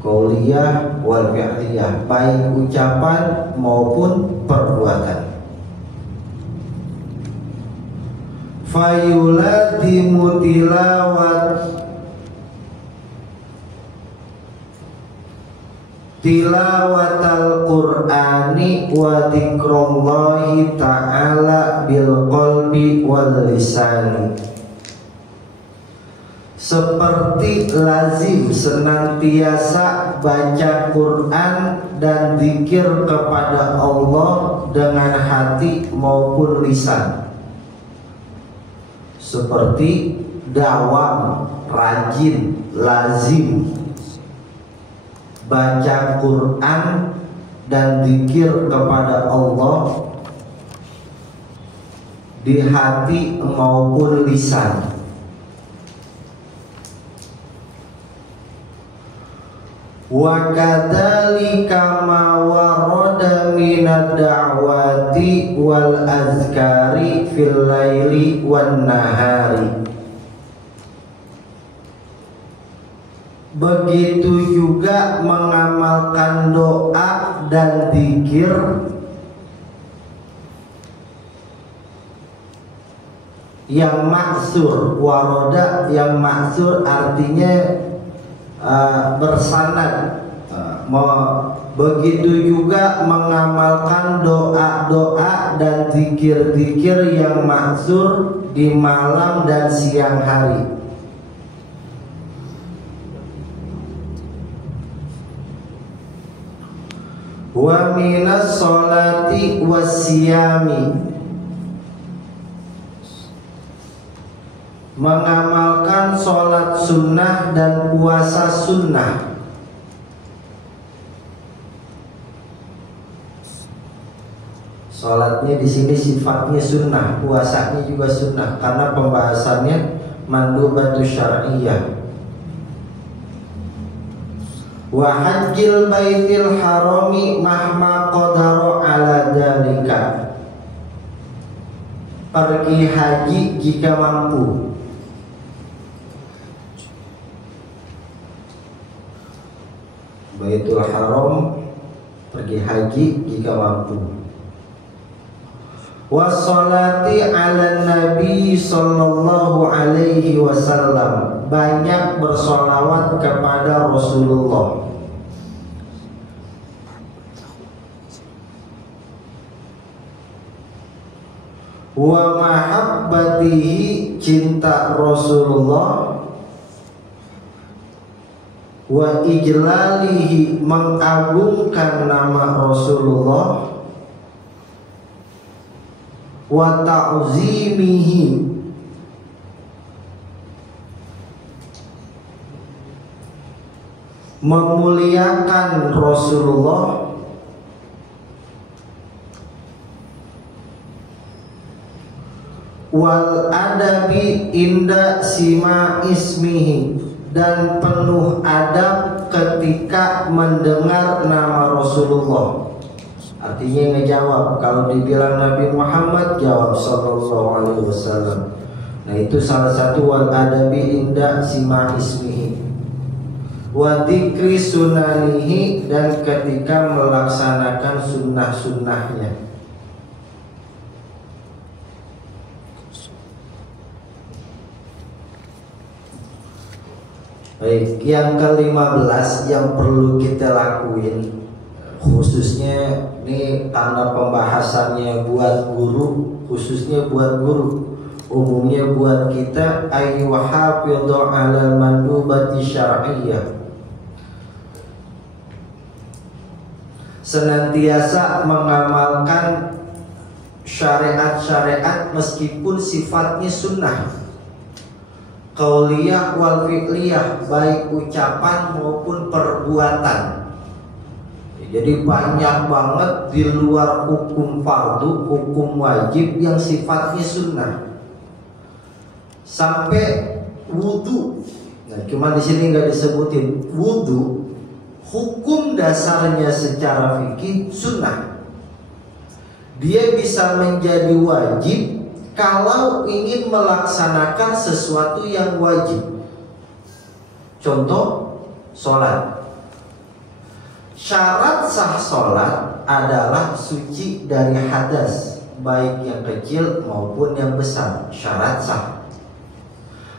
qauliyah wal fi'liyah, baik ucapan maupun perbuatan. Fayuladimu tilawatal Qur'ani wa dzikrullahi ta'ala bil qalbi wal lisani. Seperti lazim senantiasa baca Quran dan zikir kepada Allah dengan hati maupun lisan. Seperti dawam, rajin, lazim baca Quran dan zikir kepada Allah di hati maupun lisan. Wa kadzalika ma warada minad da'wati wal azkari fil laili wan nahari. Begitu juga mengamalkan doa dan zikir yang maksur. Waroda yang maksur artinya bersanad. Begitu juga mengamalkan doa-doa dan zikir-zikir yang maksur di malam dan siang hari. Wa minas sholati wassiyami, mengamalkan sholat sunnah dan puasa sunnah. Sholatnya di sini sifatnya sunnah, puasanya juga sunnah karena pembahasannya mandubatu syar'iyyah. Wa hajjil baitil harami mahma qadara ala dzalika, pergi haji jika mampu. Baitul Haram, pergi haji jika mampu. Wassalati ala Nabi sallallahu alaihi wasallam, banyak bersolawat kepada Rasulullah. Wa mahabbatihi, cinta Rasulullah. Wa ijlalihi, mengagungkan nama Rasulullah. Wa ta'zimihi, memuliakan Rasulullah. Wal adabi inda sima ismihi, dan penuh adab ketika mendengar nama Rasulullah. Artinya ngejawab, kalau dibilang Nabi Muhammad jawab sallallahu alaihi wasallam. Nah itu salah satu wal adabi inda sima ismihi. Wa dzikri sunanihi, dan ketika melaksanakan sunnah-sunnahnya. Baik, yang ke-15 yang perlu kita lakuin, khususnya ini tanda pembahasannya buat guru, khususnya buat guru, umumnya buat kita, ayyuhafidhu 'alal mandubati syar'iyyah, senantiasa mengamalkan syariat-syariat meskipun sifatnya sunnah, qauliyah wal fi'liyah, baik ucapan maupun perbuatan. Jadi banyak banget di luar hukum fardu, hukum wajib yang sifatnya sunnah. Sampai wudu. Nah, cuma di sini nggak disebutin wudu. Hukum dasarnya secara fikih sunnah. Dia bisa menjadi wajib kalau ingin melaksanakan sesuatu yang wajib. Contoh, sholat. Syarat sah sholat adalah suci dari hadas, baik yang kecil maupun yang besar. Syarat sah.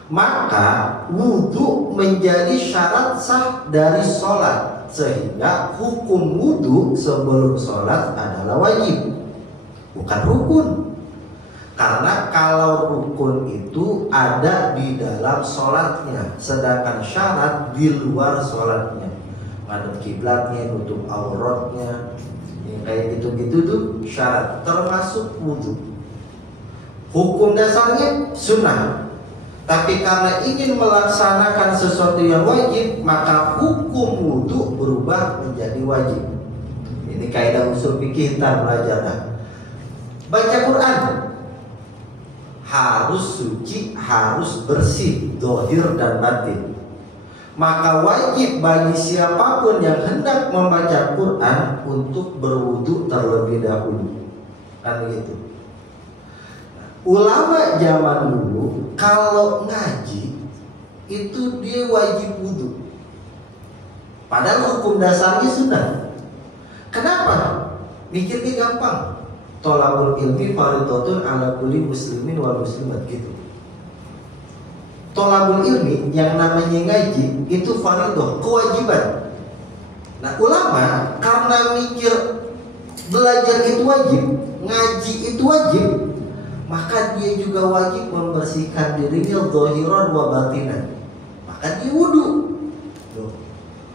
Maka wudhu menjadi syarat sah dari sholat, sehingga hukum wudhu sebelum sholat adalah wajib, bukan rukun. Karena kalau rukun itu ada di dalam sholatnya, sedangkan syarat di luar sholatnya. Ngadep kiblatnya, nutup auratnya, kayak gitu-gitu tuh syarat, termasuk wudhu. Hukum dasarnya sunnah, tapi karena ingin melaksanakan sesuatu yang wajib, maka hukum wudhu berubah menjadi wajib. Ini kaidah usul fikih, kita belajar. Baca Quran harus suci, harus bersih, zahir dan batin. Maka wajib bagi siapapun yang hendak membaca Quran untuk berwudu terlebih dahulu. Kan begitu. Ulama zaman dulu kalau ngaji itu dia wajib wudu, padahal hukum dasarnya sunnah. Kenapa? Mikirnya gampang. Tolabul ilmi fardhatun ala kulli muslimin wal muslimat gitu. Tolabul ilmi yang namanya ngaji itu fardhu, kewajiban. Nah, ulama karena mikir belajar itu wajib, ngaji itu wajib, maka dia juga wajib membersihkan dirinya zahiran wa batinan. Maka dia wudu.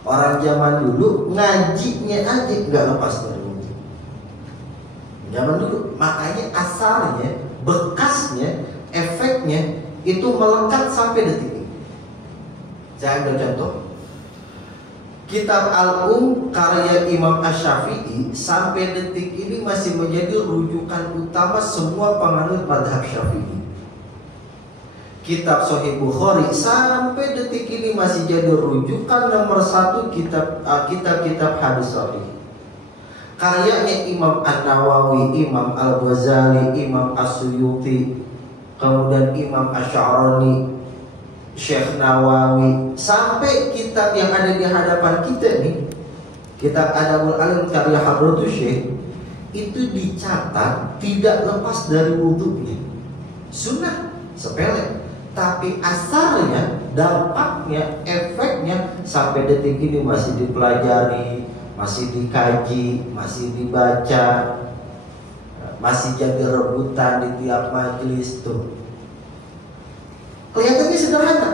Orang zaman dulu ngajinya aja nggak lepas dari wudu. Zaman dulu, makanya asalnya, bekasnya, efeknya itu melekat sampai detik ini. Saya ambil contoh. Kitab Al-Um karya Imam Asy-Syafi'i sampai detik ini masih menjadi rujukan utama semua penganut mazhab Syafi'i. Kitab Sahih Bukhari sampai detik ini masih jadi rujukan nomor 1 kitab-kitab hadis sahih. Karyanya Imam An-Nawawi, Imam Al-Ghazali, Imam As-Suyuti, kemudian Imam Asy'arani, Syekh Nawawi, sampai kitab yang ada di hadapan kita nih, kitab Adabul Alim karya Hadratus Syekh, itu dicatat tidak lepas dari wudunya. Sunnah, sepele, tapi asarnya, dampaknya, efeknya sampai detik ini masih dipelajari, masih dikaji, masih dibaca, masih jadi rebutan di tiap majelis tuh. Kelihatannya sederhana,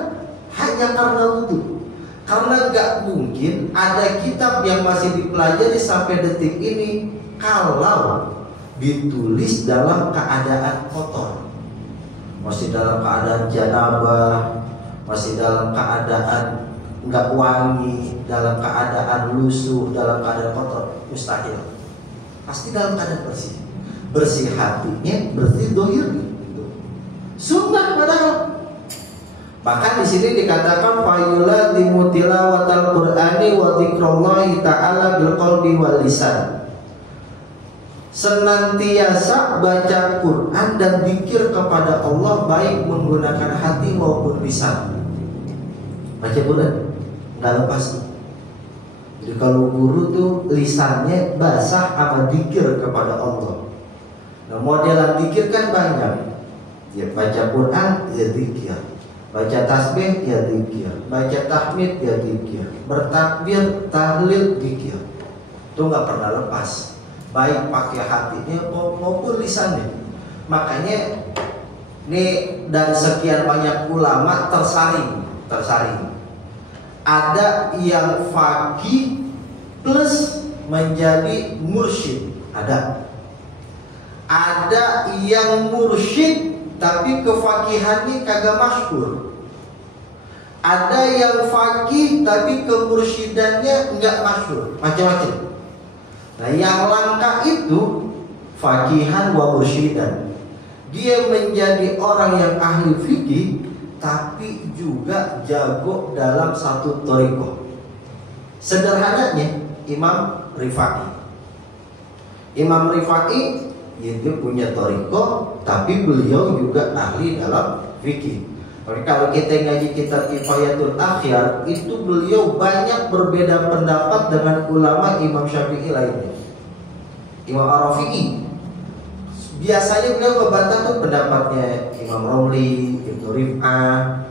hanya karena wudu. Karena nggak mungkin ada kitab yang masih dipelajari sampai detik ini kalau ditulis dalam keadaan kotor, masih dalam keadaan janabah, masih dalam keadaan nggak wangi, dalam keadaan lusuh, dalam keadaan kotor, mustahil. Pasti dalam keadaan bersih. Bersih hatinya, bersih dohirnya. Sunnah padahal. Bahkan di sini dikatakan fayula dimutilawatal Qur'ani wa dzikrallahi ta'ala bil qalbi wal lisan. Senantiasa baca Quran dan zikir kepada Allah baik menggunakan hati maupun lisan. Baca Quran nggak lepas. Jadi kalau guru tuh lisannya basah sama zikir kepada Allah. Nah, modelan zikir kan banyak. Ya baca Quran ya zikir, baca tasbih ya zikir, baca tahmid ya zikir, bertakbir, tahlil, zikir. Itu nggak pernah lepas, baik pakai hatinya maupun lisannya. Makanya ini dari sekian banyak ulama tersaring. Ada yang faqih plus menjadi mursyid, ada yang mursyid tapi kefakihannya kagak masyhur. Ada yang faqih tapi kemursidannya enggak masyhur, macam-macam. Nah, yang langka itu faqihan wa mursidan. Dia menjadi orang yang ahli fikih tapi juga jago dalam satu thariqah. Sederhananya Imam Rifai. Imam Rifai ya, dia punya thariqah tapi beliau juga ahli dalam fikih. Tapi kalau kita ngaji kitab Kifayatul Akhyar, itu beliau banyak berbeda pendapat dengan ulama Imam Syafi'i lainnya. Imam Ar-Rafi'i biasanya beliau membantah tuh pendapatnya Imam Romli, Ibnu Rif'ah,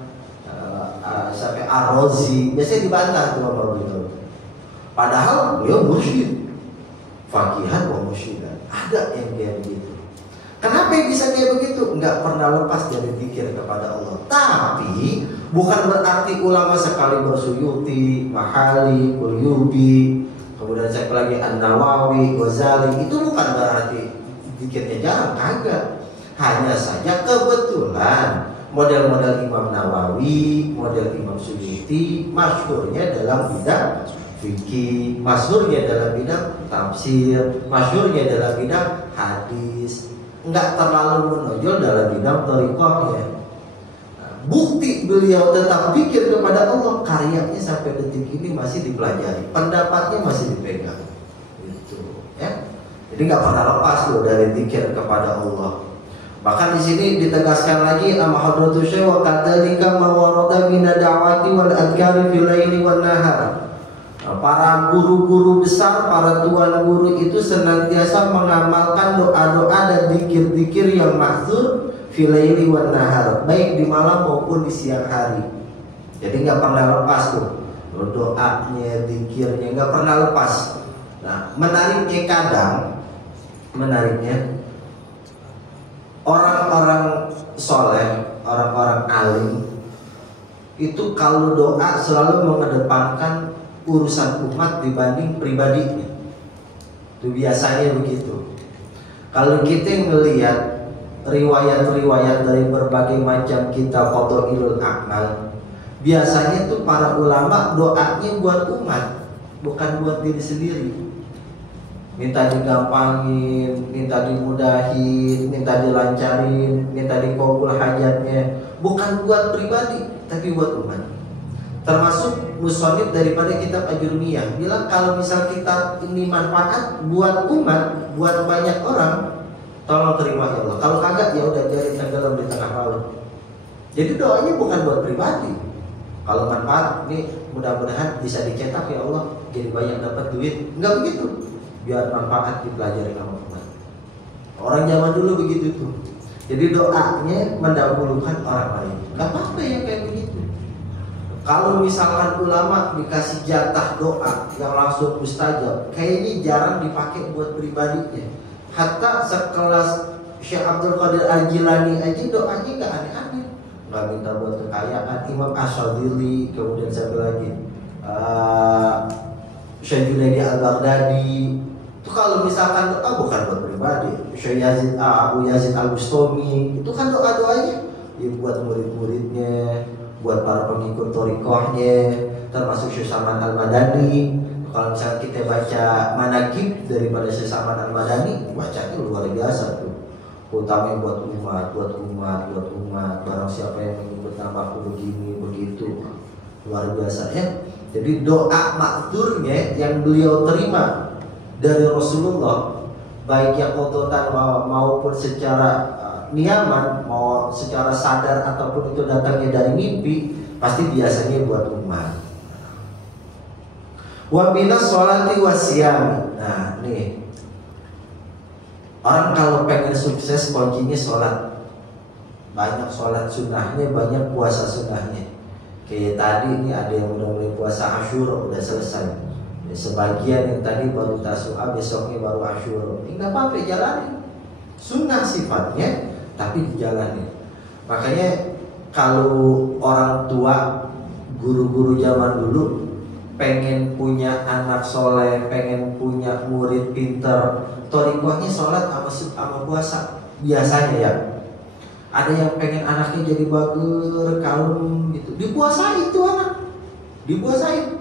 sampai Ar-Razi, biasanya dibantah tuh Imam Romli. Padahal beliau mursyid, faqihan wa mursyidan. Ada yang dia begitu. Kenapa bisa dia begitu? Enggak pernah lepas dari zikir kepada Allah. Tapi bukan berarti ulama sekali bersuyuti, Mahali, Qulyubi, kemudian saya lagi An-Nawawi, Ghazali, itu bukan berarti zikirnya jarang, kagak. Hanya saja kebetulan model-model Imam Nawawi, model Imam Suyuti masyhurnya dalam bidang fikih, masyhurnya dalam bidang tafsir, masyhurnya dalam bidang hadis, enggak terlalu menonjol dalam bidang thariqahnya. Bukti beliau tetap pikir kepada Allah, karyanya sampai detik ini masih dipelajari, pendapatnya masih dipegang, gitu, ya. Jadi nggak pernah lepas loh dari zikir kepada Allah. Bahkan di sini ditegaskan lagi sama Hadratus Syekh, wa kadzalika ma warada min ad-da'wati wal adhkari fil laili wan nahar. Para guru-guru besar, para tuan guru itu senantiasa mengamalkan doa-doa dan zikir-zikir yang mahdzur fil laili wan nahar, baik di malam maupun di siang hari. Jadi nggak pernah lepas tuh doanya, zikirnya nggak pernah lepas. Nah, menariknya orang-orang soleh, orang-orang alim itu kalau doa selalu mengedepankan urusan umat dibanding pribadinya. Itu biasanya begitu. Kalau kita melihat riwayat-riwayat dari berbagai macam kitab Fadailul A'mal, biasanya tuh para ulama doanya buat umat, bukan buat diri sendiri. Minta digampangin, minta dimudahin, minta dilancarin, minta dikabul hajatnya, bukan buat pribadi, tapi buat umat. Termasuk musonif daripada kitab Ajurmiyah bilang kalau misal kita ini manfaat buat umat, buat banyak orang, tolong terima ya Allah. Kalau kagak ya udah biarin tenggelam di tengah laut. Jadi doanya bukan buat pribadi. Kalau manfaat, ini mudah-mudahan bisa dicetak ya Allah, jadi banyak dapat duit. Enggak begitu. Biar manfaat dipelajari sama umat. Orang zaman dulu begitu tuh. Jadi doanya mendahulukan orang lain. Gak apa-apa ya kayak begitu. Kalau misalkan ulama dikasih jatah doa yang langsung mustajab, kayaknya jarang dipakai buat pribadinya. Hatta sekelas Syekh Abdul Qadir Al-Jilani aja doanya gak aneh-aneh. Gak minta buat kekayaan. Imam Asyadili, kemudian siapa lagi, Syekh Junaidi Al-Baghdadi. Itu kalau misalkan doa bukan buat pribadi. Syekh Yazid, Abu Yazid Al-Bustami, itu kan doa-doanya ya buat murid-muridnya, buat para pengikut thariqahnya, termasuk Syekh Salman Al-Madani. Kalau misalnya kita baca manaqib daripada Syekh Salman Al-Madani, bacanya luar biasa tuh. Utamanya buat umat, barang siapa yang mengikut namaku begini begitu, luar biasa ya. Jadi doa makdzurnya yang beliau terima dari Rasulullah, baik yang qadatan maupun secara niyaman, mau secara sadar ataupun itu datangnya dari mimpi, pasti biasanya buat umat. Wa minas sholati wasyami. Nah, nih. Orang kalau pengen sukses kuncinya sholat. Banyak sholat sunnahnya, banyak puasa sunnahnya. Kayak tadi ini ada yang udah mulai puasa Asyura, udah selesai. Ya, sebagian yang tadi baru Tasu'a, besoknya baru Asyura. Ini gak apa-apa, jalanin. Sunnah sifatnya, tapi dijalani. Makanya kalau orang tua, guru-guru zaman dulu pengen punya anak soleh, pengen punya murid pinter, thariqahnya sholat sama puasa. Biasanya ya, ada yang pengen anaknya jadi bager, kalem gitu, dipuasain tuh anak, dipuasain.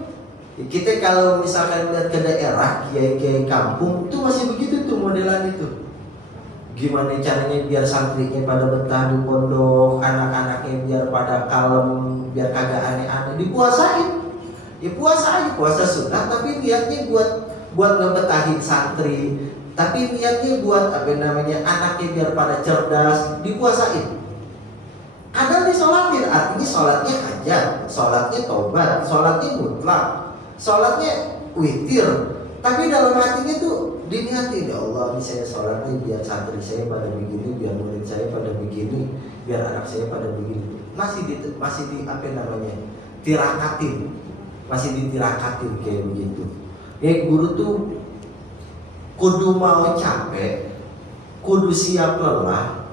Kita kalau misalkan lihat ke daerah, kiai-kiai kampung itu masih begitu tuh modelan itu. Gimana caranya biar santrinya pada betah di pondok, anak-anaknya biar pada kalem, biar kagak aneh-aneh, dipuasain. Ya puasa aja, puasa sunnah, tapi niatnya buat ngebetahin santri, tapi niatnya buat apa namanya, anaknya biar pada cerdas, dipuasain. Kadang disolatin, artinya sholatnya hajat, sholatnya tobat, sholatnya mutlak, sholatnya witir. Tapi dalam hatinya tuh diniati, ya Allah ini saya sholatnya biar santri saya pada begini, biar murid saya pada begini, biar anak saya pada begini. Masih di apa namanya, tirakatin, masih ditirakatin kayak begitu. Ya guru tuh kudu mau capek, kudu siap lelah,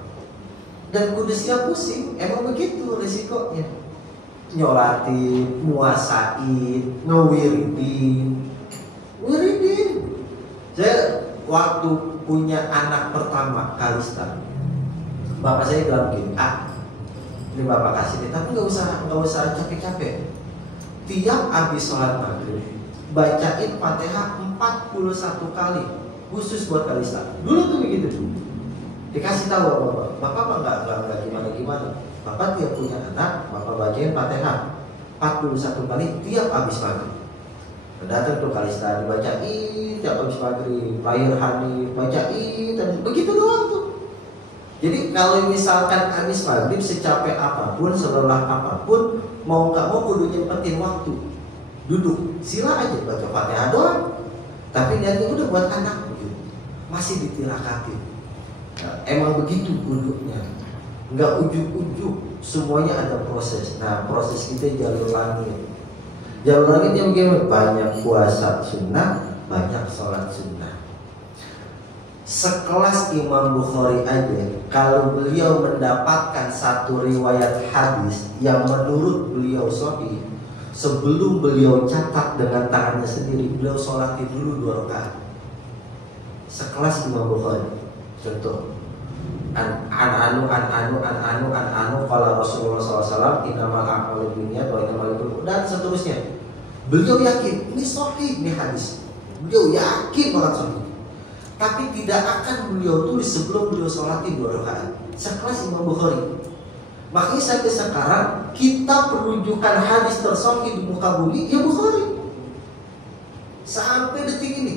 dan kudu siap pusing. Emang begitu risikonya. Nyolatin, muasain, ngewiridin. Saya waktu punya anak pertama Kalista, bapak saya bilang begini, ini bapak kasih nih, tapi nggak usah capek-capek. Tiap habis sholat maghrib bacain Fatihah 41 kali khusus buat Kalista. Dulu tuh begitu. Dikasih tahu bapak nggak gimana. Bapak tiap punya anak, bapak bacain Fatihah 41 kali tiap habis maghrib. Datang tuh Kalista dibacain tiap habis maghrib, lahir Hanif bacain, dan begitu doang tuh. Jadi kalau misalkan habis maghrib secapek apapun, selelah apapun, mau nggak mau kudu nyempetin waktu. Duduk, sila aja baca Fatihah doang. Tapi niatnya udah buat anak gitu. Masih ditirakatin. Nah, emang begitu kuduknya. Nggak ujuk-ujuk, semuanya ada proses. Nah, proses kita jalur langit. Jalur langitnya bagaimana? Banyak puasa sunnah, banyak sholat sunnah. Sekelas Imam Bukhari aja, kalau beliau mendapatkan satu riwayat hadis yang menurut beliau sahih, sebelum beliau catat dengan tangannya sendiri, beliau sholatin dulu 2 rakaat. Sekelas Imam Bukhari. Contoh, anu kalau Rasulullah SAW innamal a'malu binniyat wa innamal likulli, dan seterusnya. Beliau yakin ini sahih, ini hadis. Beliau yakin banget sahih. Tapi tidak akan beliau tulis sebelum beliau sholatin 2 rakaat. Sekelas Imam Bukhari. Makanya sampai sekarang kita perujukan hadis tersahih di muka bumi ya Bukhari. Sampai detik ini.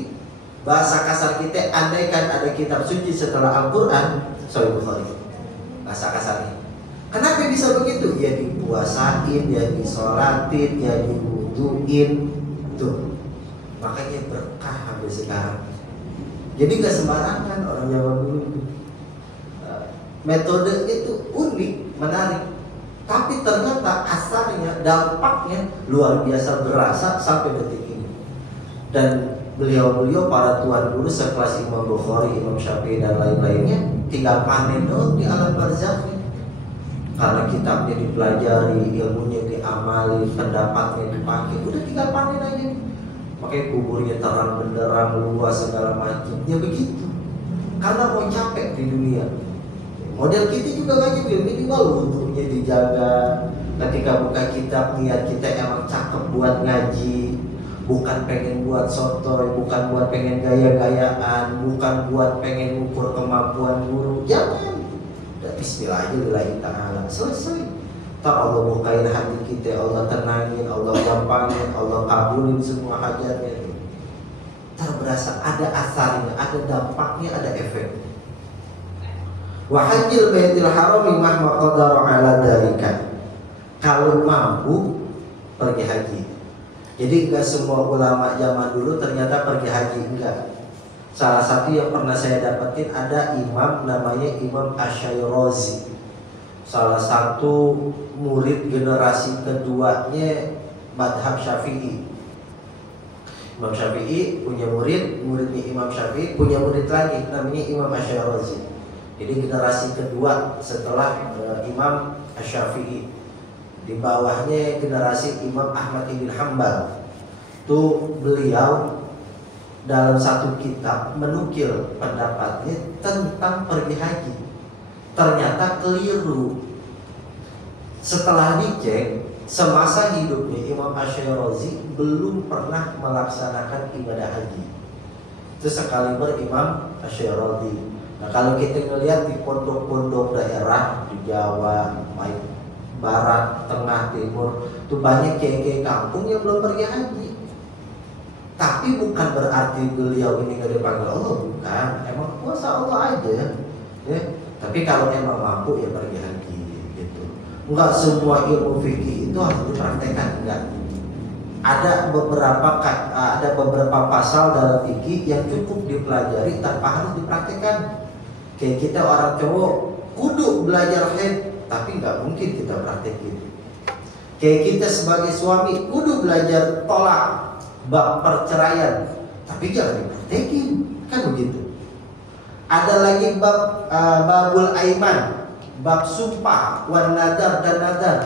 Bahasa kasar kita, andaikan ada kitab suci setelah Al-Quran, Sahih Bukhari. Bahasa kasarnya. Kenapa bisa begitu? Ya dipuasain, ya disolatin, ya diwuduin. Tuh. Makanya berkah sampai sekarang. Jadi gak sembarangan orang Jawa dulu itu. Metode itu unik, menarik. Tapi ternyata asarnya, dampaknya luar biasa berasa sampai detik ini. Dan beliau-beliau para tuan guru sekelas Imam Bukhari, Imam Syafi'i dan lain-lainnya tinggal panen doang di alam barzakh. Karena kitabnya dipelajari, ilmunya diamali, pendapatnya dipakai, udah tinggal panen aja. Makanya kuburnya terang benderang, luas segala macam. Ya begitu. Karena mau capek di dunia. Model kita juga wajib minimal wudhunya dijaga. Ketika buka kitab, niat kita emang cakep buat ngaji. Bukan pengen buat sotoy, bukan buat pengen gaya-gayaan, bukan buat pengen ngukur kemampuan guru. Jangan. Udah bismillahirrahmanirrahim ta'ala. Selesai. Tak Allah bukain hati kita, Allah tenangin, Allah gampangin, Allah kabulin semua hajatnya. Terberasa ada asarnya, ada dampaknya, ada efek. Wa hajjil baitil harami mahma qadara ala dzalika. Kalau mampu pergi haji. Jadi enggak semua ulama zaman dulu ternyata pergi haji, enggak. Salah satu yang pernah saya dapetin ada imam namanya Imam Asy-Syairazi. Salah satu murid generasi keduanya madhab Syafi'i. Imam Syafi'i punya murid, muridnya Imam Syafi'i punya murid lagi namanya Imam Asy-Syairazi. Jadi generasi kedua setelah Imam Asy-Syafi'i. Di bawahnya generasi Imam Ahmad bin Hanbal. Tuh beliau dalam satu kitab menukil pendapatnya tentang pergi haji. Ternyata keliru. Setelah dicek, semasa hidupnya Imam Asy-Syairazi belum pernah melaksanakan ibadah haji. Itu sekali Imam Asy-Syairazi. Nah kalau kita ngelihat di pondok-pondok daerah di Jawa, baik barat, tengah, timur, tuh banyak kiai-kiai kampung yang belum pergi haji. Tapi bukan berarti beliau ini gak dipanggil Allah, bukan. Emang kuasa Allah aja, ya. Tapi kalau emang mampu ya pergi haji, gitu. Enggak semua ilmu fikih itu harus dipraktekkan, enggak. Ada beberapa pasal dalam fikih yang cukup dipelajari tanpa harus dipraktekkan. Kayak kita orang cowok kudu belajar haid, tapi nggak mungkin kita praktekin. Kayak kita sebagai suami kudu belajar tolak bab perceraian, tapi jangan dipraktekin, kan begitu. Ada lagi babul aiman, bab sumpah, wan nadar dan nadar,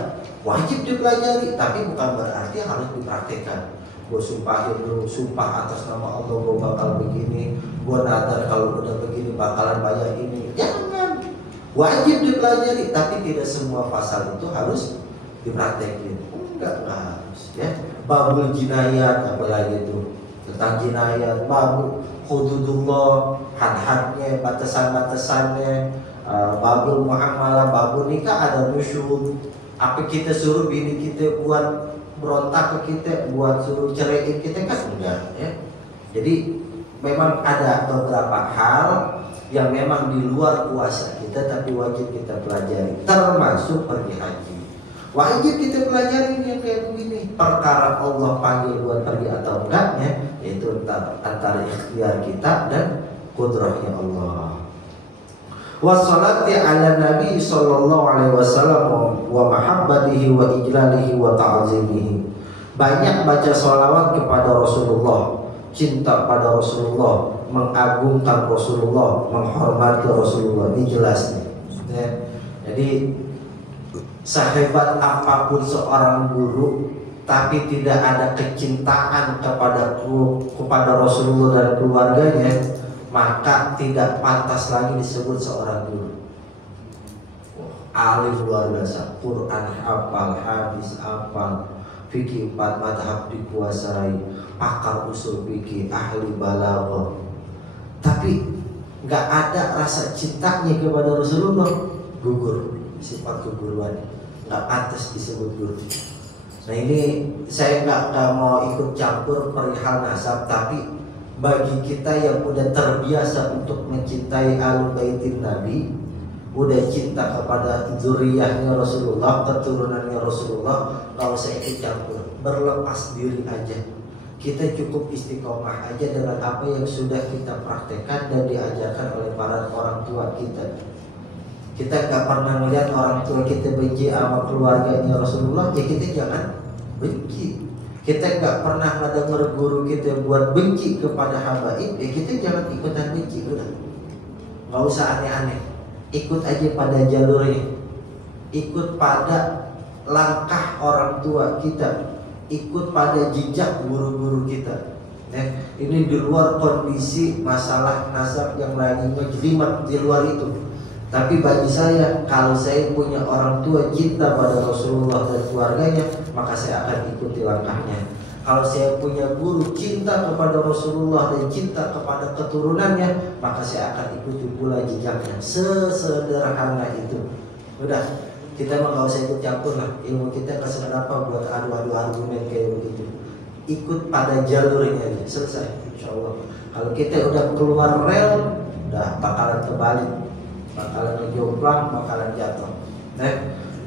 wajib dipelajari, tapi bukan berarti harus dipraktekkan. Gue sumpahin dulu, sumpah atas nama Allah gue bakal begini, gue nadar kalau udah begini bakalan bayar ini. Jangan, wajib dipelajari, tapi tidak semua pasal itu harus dipraktekin. Enggak harus ya. Babul jinayat, apalagi itu tentang jinayat, babul hududullah, had-hadnya, batasan-batasannya, babul muamalah, babul nikah ada nusyud. Apa kita suruh bini kita buat berontak ke kita, buat suruh ceraiin kita, kan enggak ya. Jadi memang ada beberapa hal yang memang di luar kuasa kita, tapi wajib kita pelajari, termasuk pergi haji. Wajib kita pelajari yang kayak begini. Perkara Allah panggil buat pergi atau enggaknya, yaitu antara ikhtiar kita dan kudrahnya Allah. Wassalati ala Nabi sallallahu alaihi wasallam wa mahabbatihi wa ijlalihi wa ta'zimihi. Banyak baca sholawat kepada Rasulullah, cinta pada Rasulullah, mengagungkan Rasulullah, menghormati Rasulullah. Ini jelas nih ya. Jadi sehebat apapun seorang guru, tapi tidak ada kecintaan kepada Rasulullah dan keluarganya, maka tidak pantas lagi disebut seorang guru. Alim luar biasa, Quran hafal, hadis hafal, fikih 4 mazhab dikuasai, pakar usul fikih, ahli balaghah, tapi nggak ada rasa cintanya kepada Rasulullah, gugur, sifat keguruan, nggak pantas disebut guru. Nah ini saya nggak mau ikut campur perihal nasab, tapi bagi kita yang udah terbiasa untuk mencintai Ahlul Baitin Nabi, udah cinta kepada zuriyahnya Rasulullah, keturunannya Rasulullah, nggak usah ikut campur, berlepas diri aja. Kita cukup istiqomah aja dengan apa yang sudah kita praktekkan dan diajarkan oleh para orang tua kita. Kita nggak pernah melihat orang tua kita benci sama keluarganya Rasulullah, ya kita jangan benci. Kita nggak pernah mendengar guru kita buat benci kepada habaib, ya kita jangan ikutan benci, udah. Nggak usah aneh-aneh, ikut aja pada jalurnya, ikut pada langkah orang tua kita, ikut pada jejak guru-guru kita. Ini di luar kondisi masalah nasab yang lagi ngejelimet di luar itu. Tapi bagi saya, kalau saya punya orang tua cinta pada Rasulullah dan keluarganya, maka saya akan ikuti langkahnya. Kalau saya punya guru cinta kepada Rasulullah dan cinta kepada keturunannya, maka saya akan ikuti pula jejaknya. Sesederhana itu. Udah, kita mah gak usah ikut campur lah. Ilmu kita gak seberapa buat adu-adu argumen kayak begitu. Ikut pada jalurnya aja, selesai, insya Allah. Kalau kita udah keluar rel, udah bakalan terbalik, bakalan ngejomplang, bakalan jatuh.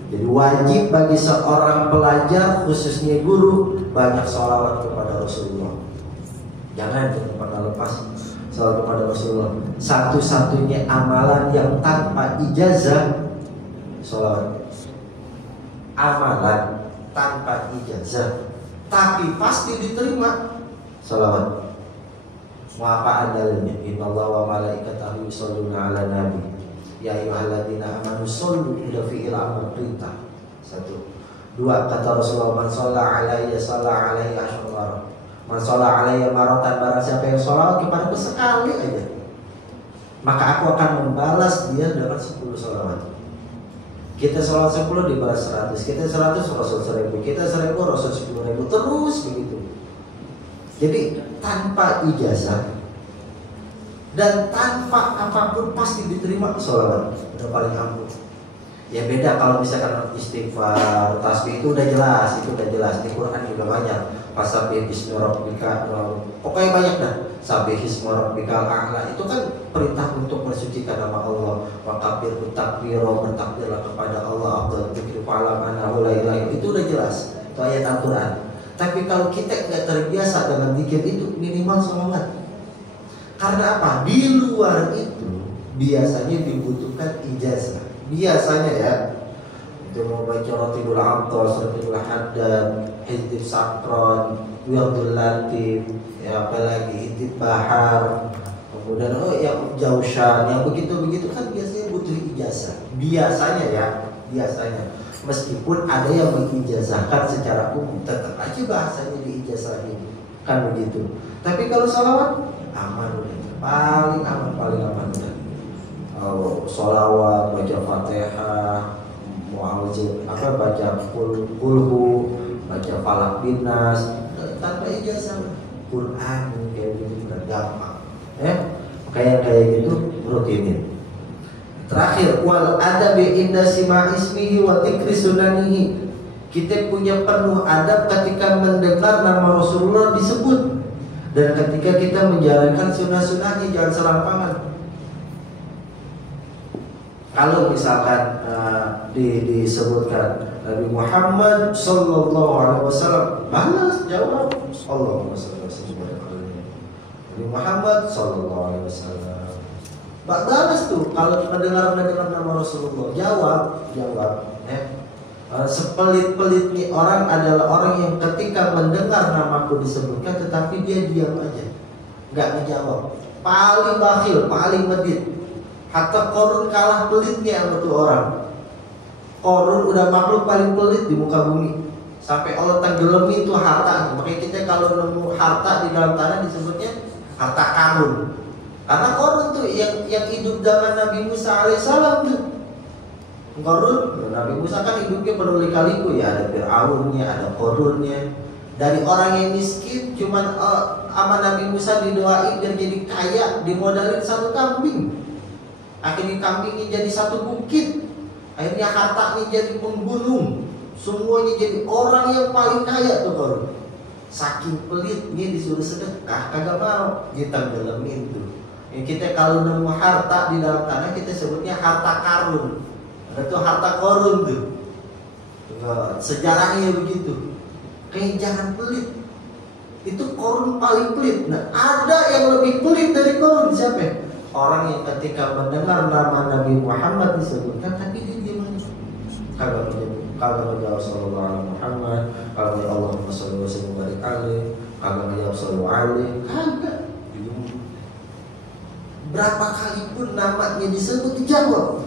Jadi wajib bagi seorang pelajar, khususnya guru, banyak sholawat kepada Rasulullah. Jangan pernah lepas sholawat kepada Rasulullah. Satu-satunya amalan yang tanpa ijazah, sholawat. Amalan tanpa ijazah, tapi pasti diterima, sholawat. Mau apa dalilnya? Innallaha wa malaikatahu yusholluna 'alan nabi. Ya ayyuhalladzina amanu shollu, ila fi'il amr, perintah. 1. 2, kata Rasulullah, man shalla alayya shalla alayhi asyara. Man shalla alayya maratan, barang siapa yang sholawat kepadaku sekali aja, maka aku akan membalas dia dengan 10 sholawat. Kita sholawat 10 dibalas 100, kita 100 Rasul 1000, kita 1000 Rasul 10.000, terus begitu. Jadi tanpa ijazah dan tanpa apapun pasti diterima sholawat, udah paling ampuh. Ya beda kalau misalkan istighfar, tasbih itu udah jelas, di Quran juga banyak. Fasabbih bismi rabbika, pokoknya banyak dah. Sabbih bismi rabbikal a'la, itu kan perintah untuk mensucikan nama Allah. Wa kabbir takbiro, bertakbirlah kepada Allah. Afdal dzikri fa'lam annahu la ilaha illallah, itu udah jelas. Itu ayat Al-Quran. Tapi kalau kita nggak terbiasa dengan zikir itu, minimal semangat. Karena apa? Di luar itu biasanya dibutuhkan ijazah. Biasanya ya, itu mau baca Ratibul Amtos, Ratibul Haddad, Hizbul Sakron, Wirdul Latif, ya apalagi Hizbul Bahar, kemudian yang Jaushan, yang begitu-begitu kan biasanya butuh ijazah. Biasanya ya, biasanya. Meskipun ada yang mengijazahkan secara umum, tetap aja bahasanya diijazahin, kan begitu. Tapi kalau salawat aman udah, paling aman udah. Sholawat, baca Fatihah, mu'awwidz, baca kulhu, baca falak binas, tanpa ijazah. Quran kayak gitu udah gampang, ya. Kayak gitu rutinin. Terakhir, wal adabi inda sima ismihi wa dzikri sunanihi. Kita punya penuh adab ketika mendengar nama Rasulullah disebut dan ketika kita menjalankan sunnah-sunnahnya, jangan serampangan. Kalau misalkan disebutkan Nabi Muhammad Sallallahu Alaihi Wasallam, balas jawab Allahumma shalli ala sayyidina Nabi Muhammad Sallallahu Alaihi Wasallam. Balas tuh kalau mendengar nama Rasulullah, jawab. Sepelit-pelitnya orang adalah orang yang ketika mendengar namaku disebutkan tetapi dia diam aja, nggak ngejawab. Paling bakhil, paling medit. Hatta Qarun kalah pelitnya sama tuh orang. Qarun udah makhluk paling pelit di muka bumi. Sampai Allah tenggelamin tuh harta. Makanya kita kalau nemu harta di dalam tanah disebutnya harta karun. Karena Qarun tuh yang hidup zaman Nabi Musa alaihissalam tuh. Qarun, Nabi Musa kan hidupnya berkali-kali ya, ada Fir'aunnya, ada Qarunnya. Dari orang yang miskin cuman sama Nabi Musa didoain biar jadi kaya, dimodalin satu kambing. Akhirnya kambingnya jadi satu bukit. Akhirnya hartanya jadi penggunung. Semuanya jadi orang yang paling kaya tuh Qarun. Saking pelitnya disuruh sedekah kagak mau, ditenggelamin tuh. Kita kalau nemu harta di dalam tanah kita sebutnya harta karun. Itu harta Qarun tuh. Sejarahnya begitu. Kayak jangan pelit. Itu Qarun paling pelit. Nah, ada yang lebih pelit dari Qarun, siapa? Orang yang ketika mendengar nama Nabi Muhammad disebutkan tapi dia diam aja. Kagak menjawab sallallahu alaihi Muhammad, kagak Allahumma shalli wa sallim barik alaihi, kagak menjawab sallallahu alaihi, kagak. Berapa kali pun namanya disebut dijawab.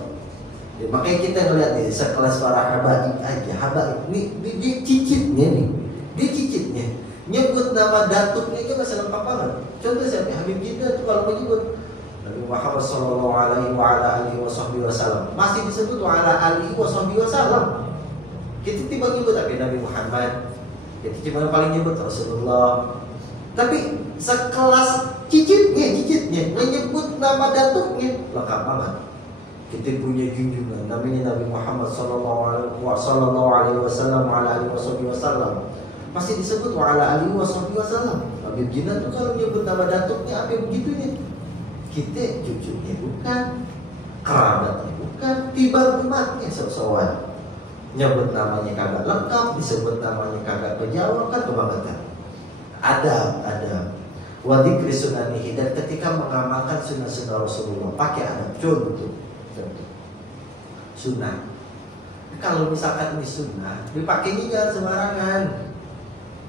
Ya, makanya kita ngeliat nih sekelas para habaib aja, habaib dia cicitnya nih, nyebut nama datuknya aja masih lengkap banget. Contoh siapa? Habib Jinda tuh kalau menyebut Nabi Muhammad Sallallahu Alaihi Wasallam masih disebut wa ala alihi wasallam. Kita tiba nyebut tapi Nabi Muhammad, kita cuma paling nyebut Rasulullah. Tapi sekelas cicitnya menyebut nama datuknya lengkap banget. Kita punya junjungan namanya Nabi Muhammad Sallallahu Alaihi Wasallam wa ala alihi wasallam. Masih disebut wa ala alihi wasallam. Habib Jinda tuh kalau nyebut nama datuknya apa begitunya? Kita cucunya bukan, kerabatnya bukan, tiba umatnya sok-sokan. Nyebut namanya kagak lengkap, disebut namanya kagak kejawab, kan kebangetan. Ada wa dzikri sunanihi, dan ketika mengamalkan sunnah-sunnah Rasulullah pakai adab. Contoh sunnah. Kalau misalkan ini sunnah, dipakainya jangan sembarangan.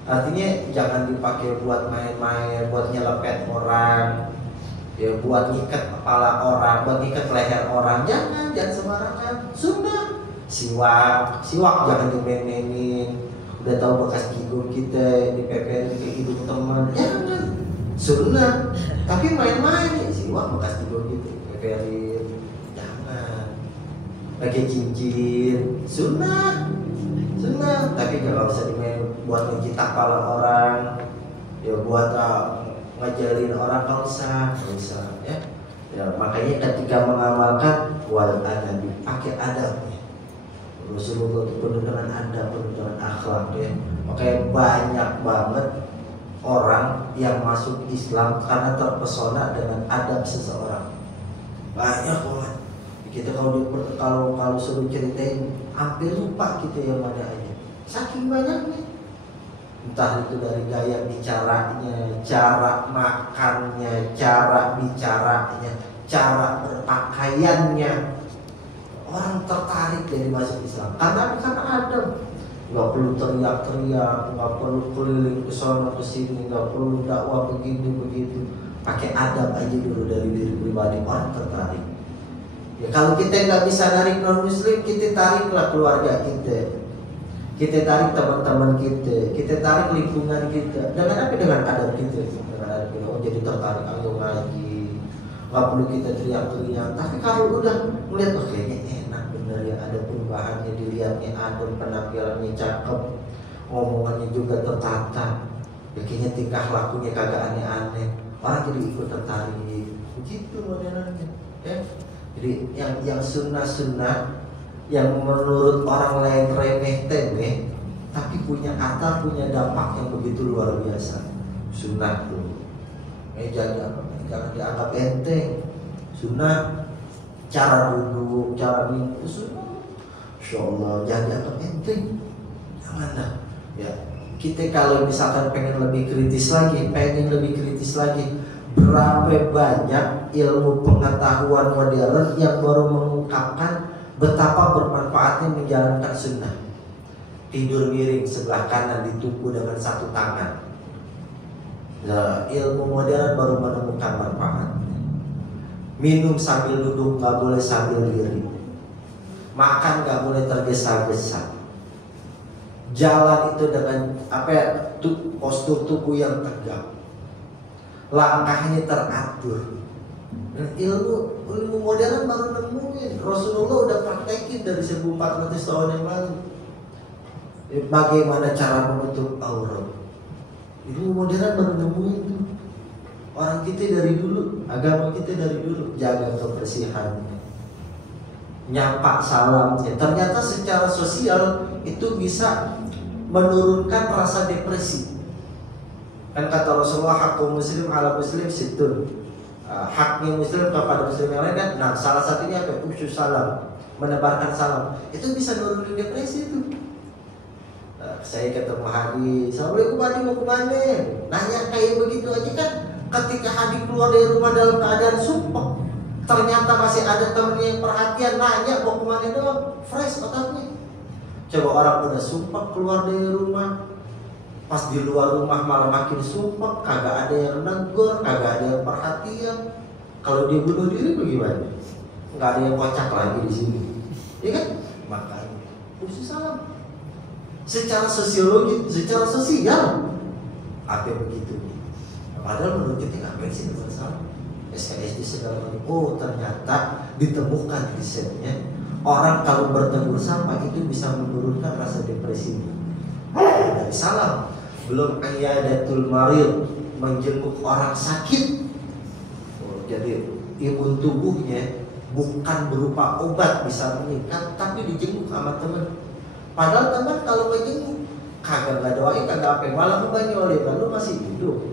Artinya jangan dipakai buat main-main, buat nyelepet orang, ya buat ngikat kepala orang, buat ngikat leher orang. Jangan sembarangan. Sunnah. Siwak jangan dimain-mainin. Udah tahu bekas gigong kita dipeperin ke hidung teman, jangan. Sunnah. Tapi main-main ya, siwak bekas gigong gitu peperin, jangan. Pakai cincin, sunnah. Tapi kalau usah dimain buat ngikat kepala orang, ya buat ngajarin orang, nggak usah ya. Makanya ketika mengamalkan wal adabi, pakai adabnya. Rasulullah itu penuh dengan adab, penuh dengan akhlak ya. Makanya banyak banget orang yang masuk Islam karena terpesona dengan adab seseorang. Banyak banget. Kita kalau suruh ceritain hampir lupa kita yang mana aja. Saking banyaknya. Entah itu dari gaya bicaranya, cara makannya, cara bicaranya, cara berpakaiannya. Orang tertarik dari masuk Islam karena ada, nggak perlu teriak-teriak, nggak perlu keliling ke sana ke sini, nggak perlu dakwah begini begitu, pakai adab aja dulu dari diri pribadi, orang tertarik. Ya kalau kita nggak bisa narik non muslim, kita tariklah keluarga kita tarik teman-teman kita tarik lingkungan kita. Dengan apa? Dengan adab kita, dengan adab kita. Oh jadi tertarik, ayo ngaji, nggak perlu kita teriak-teriak. Tapi kalau udah melihat, oh kayaknya enak bener ya, ada perubahannya, dilihatnya adem, penampilannya cakep, ngomongannya juga tertata, ya kayaknya tingkah lakunya kagak aneh-aneh, orang jadi ikut tertarik. Begitu modelannya ya. Jadi yang sunnah-sunnah yang menurut orang lain remeh temeh, tapi punya kata, punya dampak yang begitu luar biasa. Sunnah tuh jangan dianggap enteng. Sunnah cara duduk, cara minum, sunnah. Insyaallah jangan dianggap enteng. Janganlah. Ya, kita kalau misalkan pengen lebih kritis lagi, berapa banyak ilmu pengetahuan modern yang baru mengungkapkan betapa bermanfaatnya menjalankan sunnah. Tidur miring sebelah kanan ditumpu dengan satu tangan. Nah, ilmu modern baru menemukan manfaatnya. Minum sambil duduk, nggak boleh sambil diri. Makan nggak boleh tergesa-gesa. Jalan itu dengan postur tubuh yang tegak. Langkahnya teratur. Dan ilmu modern baru nemuin. Rasulullah udah praktekin dari 1400 tahun yang lalu. Bagaimana cara menutup aurat. Ilmu modern baru nemuin tuh. Orang kita dari dulu, agama kita dari dulu jaga kebersihan, nyapa salam. Ternyata secara sosial itu bisa menurunkan rasa depresi. Kan kata Rasulullah, hakul muslim ala muslim situn. Haknya muslim kepada muslim yang lain kan. Nah salah satunya apa? Usyus salam, menebarkan salam. Itu bisa nurunin depresi itu. Saya ketemu Hadi, assalamualaikum Hadi, mau kemana? Nanya kayak begitu aja kan. Ketika Hadi keluar dari rumah dalam keadaan sumpah, ternyata masih ada temennya yang perhatian, nanya mau kemana doang, fresh otaknya. Coba orang udah sumpah keluar dari rumah, pas di luar rumah malah makin sumpah, kagak ada yang negur, kagak ada yang perhatian. Kalau dia bunuh diri bagaimana? Nggak ada yang kocak lagi di sini, ya kan? Makanya khusus salam. Secara sosiologi, secara sosial, apa begitu? Padahal menurut kita ngapain sih dengan salam? SKSD segala macam. Oh ternyata ditemukan risetnya, orang kalau bertegur sapa itu bisa menurunkan rasa depresinya. Dari salam. Belum iyadatul marid, menjenguk orang sakit. Jadi imun tubuhnya bukan berupa obat bisa meningkat, tapi dijenguk sama teman. Padahal teman kalau ngejenguk kagak doain, kagak apa, malah ngebanyolekan, lu masih hidup.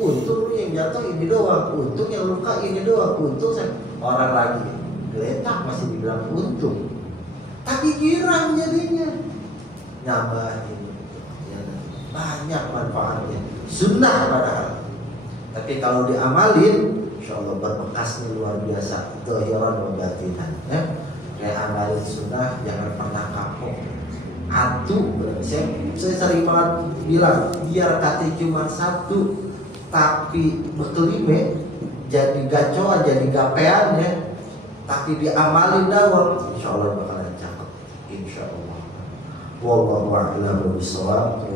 Untung lu yang jatuh ini doang, untung yang luka ini doang, untung orang lagi geletak masih dibilang untung. Tapi girang jadinya. Nyambahin. Banyak manfaatnya, sunnah padahal. Tapi kalau diamalin, insyaallah berbekas luar biasa, zahiran wa batinan. Kayak amalin sunnah, jangan pernah kapok. Saya sering banget bilang, biar kata cuma satu, tapi berkelime, jadi gacoan, jadi gapean ya. Tapi diamalin dawang, insyaallah bakalan cakep, insyaallah. Wallahu a'lam bishawab.